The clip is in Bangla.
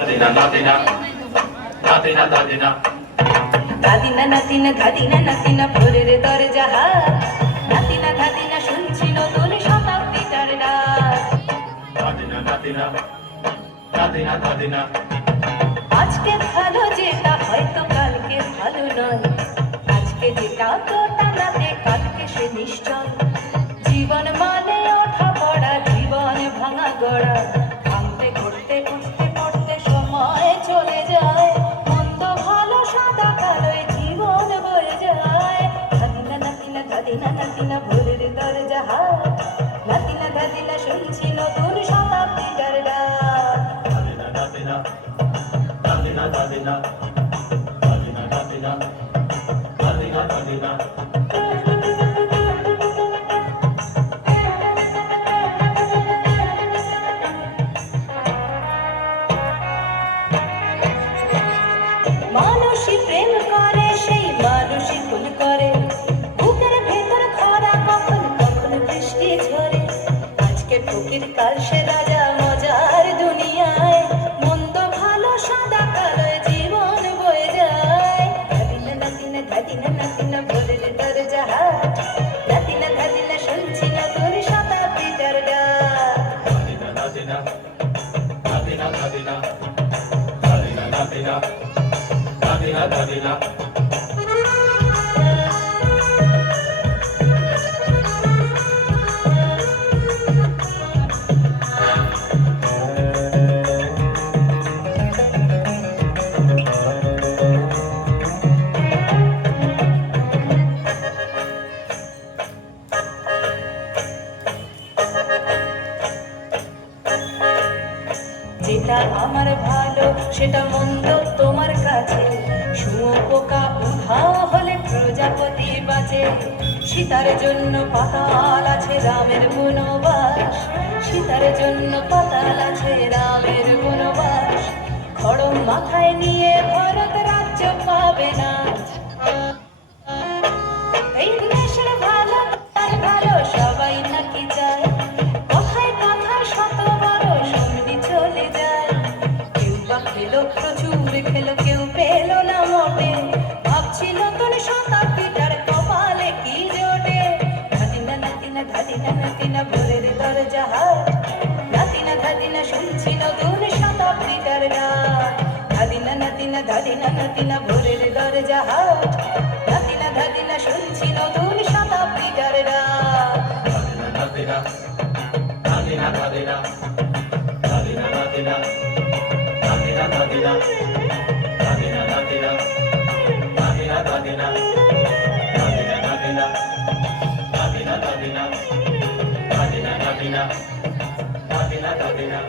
Dadina, dadina, dadina, dadina. দাদিনা নাতিনা ধাদিনা নাতিনা ভোরের দরজা হাত নাতিনা ধাদিনা শুনছি নতুন শতাব্দীটার ডাক Dadina, dadina, dadina, dadina. আজকে ভালো যেটা হয়তো কালকে ভালো নয় আজকে যেটা তো টানাতে কালকে সে নিশ্চয় জীবন মানে ওঠা পড়া জীবন ভাঙা গড়া ভাঙতে ঘুরতে উঠতে পড়তে সময় চলে যায় মন্দ ভালো সাদা কালোয় জীবন বয়ে যায় ধাদিনা নাতিনা ধাদিনা নাতিনা ভোরের দরজা হাত নাতিনা ধাদিনা শুনছি নতুন শতাব্দীটার ডাক Dadina, dadina, dadina, dadina. Dadina, dadina, dadina, dadina. মানুষই প্রেম করে সেই মানুষই ভুল করে বুকের ভেতর খরা কখন কখন বৃষ্টি ঝরে আজকে ফকির কাল সে রাজা মজার দুনিয়ায় মন্দ ভালো সাদা কালো জীবন বয়ে যায় ধাদিনা নাতিনা ধাদিনা নাতিনা ভোরের দরজা হাট নাতিনা ধাদিনা শুনছি নতুন শতাব্দীটার ডাক Dadina, dadina, dadina, dadina. Dadina, dadina, dadina, dadina. যেটা আমার ভালো সেটা মন্দ তোমার কাছে শুঁয়োপোকা উধা হলে প্রজাপতি বাঁচে সীতার জন্য পাতাল আছে রামের বনবাস সীতার জন্য পাতাল আছে রামের বনবাস খড়ম মাথায় নিয়ে ভরত রাজ্য পাবে না এই দেশের ভালো তার ভালো সবাই নাকি চায় কথায় কথায় শত বড় শুনবি চলে যায় কেউ বা খেলো প্রচুর খেলো কেউ পেলো না মোটে ভাবছি নতুন শতাব্দীটার কপালে কি জোটে ধাদিনা নাতিনা ধাদিনা নাতিনা ভোরের দরজা হাট নাতিনা ধাদিনা শুনছি নতুন শতাব্দীটার ডাক ধাদিনা নাতিনা ধাদিনা নাতিনা ভোরের দরজা হাট নাতিনা ধাদিনা শুনছি নতুন শতাব্দীটার ডাক Dadina, dadina, dadina, dadina, dadina, dadina, dadina, dadina, dadina, dadina, dadina, dadina, dadina, dadina, dadina, dadina, dadina, dadina, dadina.